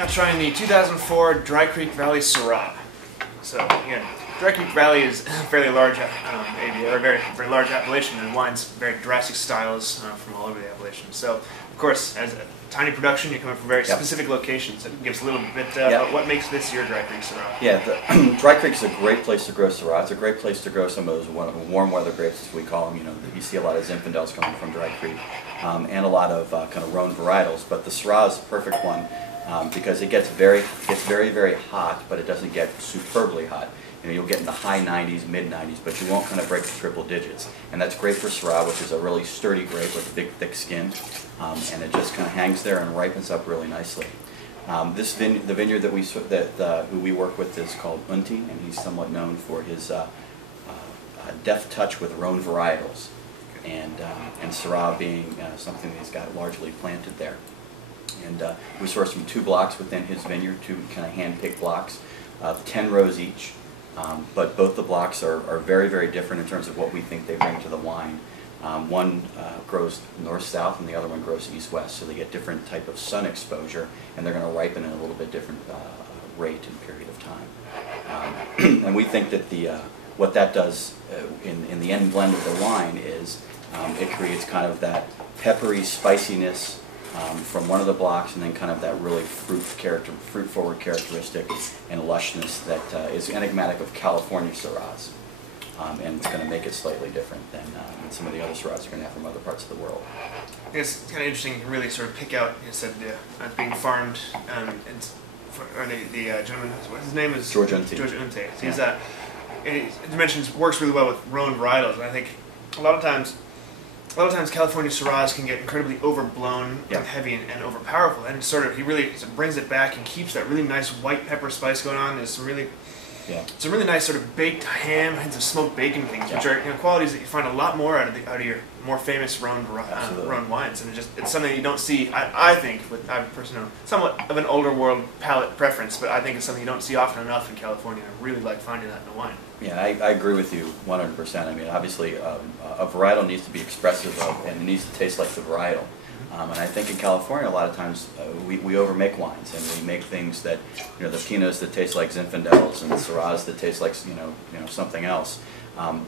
Now trying the 2004 Dry Creek Valley Syrah. So again, Dry Creek Valley is a fairly large area, or a very large appellation, and wines very drastic styles from all over the appellation. So of course, as a tiny production, you're coming from very specific locations. It gives a little bit about what makes this your Dry Creek Syrah. Yeah, Dry Creek's a great place to grow Syrah. It's a great place to grow some of those warm weather grapes, as we call them. You know, you see a lot of Zinfandels coming from Dry Creek, and a lot of kind of Rhone varietals. But the Syrah is a perfect one because it gets very, very hot, but it doesn't get superbly hot. You know, you'll get in the high 90s, mid 90s, but you won't kind of break the triple digits. And that's great for Syrah, which is a really sturdy grape with a big, thick skin, and it just kind of hangs there and ripens up really nicely. The vineyard that who we work with is called Unti, and he's somewhat known for his deft touch with Rhone varietals, and Syrah being something that he's got largely planted there. And we source from 2 blocks within his vineyard, 2 kind of hand-picked blocks, 10 rows each. But both the blocks are very, very different in terms of what we think they bring to the wine. One grows north-south and the other one grows east-west, so they get different type of sun exposure, and they're going to ripen at a little bit different rate and period of time. And we think that what that does in the end blend of the wine is it creates kind of that peppery spiciness from one of the blocks, and then kind of that really fruit-forward characteristic and lushness that is enigmatic of California Syrahs, and it's going to make it slightly different than some of the other Syrahs you're going to have from other parts of the world. I guess it's kind of interesting to really sort of pick out, you said, it's being farmed, or the gentleman, what his name is? George Unti. George Unti. So he mentions works really well with Rhone varietals, and I think a lot of times California Syrahs can get incredibly overblown and heavy and overpowerful, and he really brings it back and keeps that really nice white pepper spice going on. There's some really nice sort of baked ham, hints of smoked bacon things, which are qualities that you find a lot more out of your more famous Rhone wines, and it's something you don't see. I think, I personally know, somewhat of an older world palate preference, but I think it's something you don't see often enough in California. I really like finding that in a wine. Yeah, I agree with you 100%. I mean, obviously, a varietal needs to be expressive of, and it needs to taste like the varietal. And I think in California, a lot of times we overmake wines, and we make things that, you know, the Pinots that taste like Zinfandels and the Syrahs that taste like you know something else.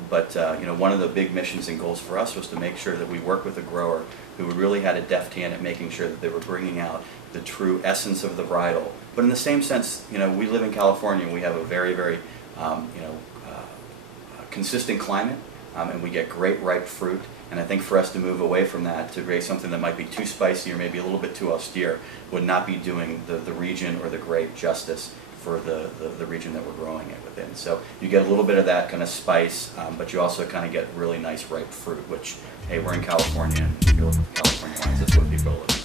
But you know, one of the big missions and goals for us was to make sure that we work with a grower who really had a deft hand at making sure that they were bringing out the true essence of the varietal. But in the same sense, you know, we live in California, and we have a very, very consistent climate, and we get great ripe fruit. And I think for us to move away from that to create something that might be too spicy or maybe a little bit too austere would not be doing the region or the grape justice for the region that we're growing it within. So you get a little bit of that kind of spice, but you also kind of get really nice ripe fruit, which, hey, we're in California, and if you're looking for California wines, that's what people are looking for.